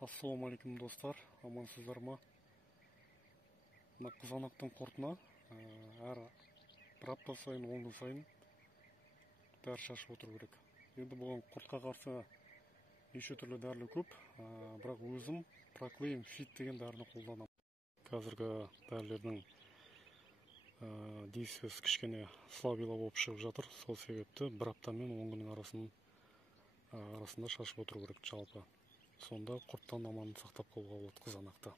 Ассалаумағалейкум достар, амансыздар ма? Мына қызанақтың құртына әр бір апта сайын, 10 күн сайын дәрі шашып отыру керек. Енді бұған құртқа қарсы неше түрлі дәрілер көп, бірақ өзім Proclaim Fit деген дәріні қолданамын. Қазіргі дәрілердің действиясы кішкене слабила болып шығып жатыр. Сол себепті бір апта мен 10 күннің арасында шашып отыру керек жалпы. Сонда құрттан аман сақтап қалуға болады қызанақты.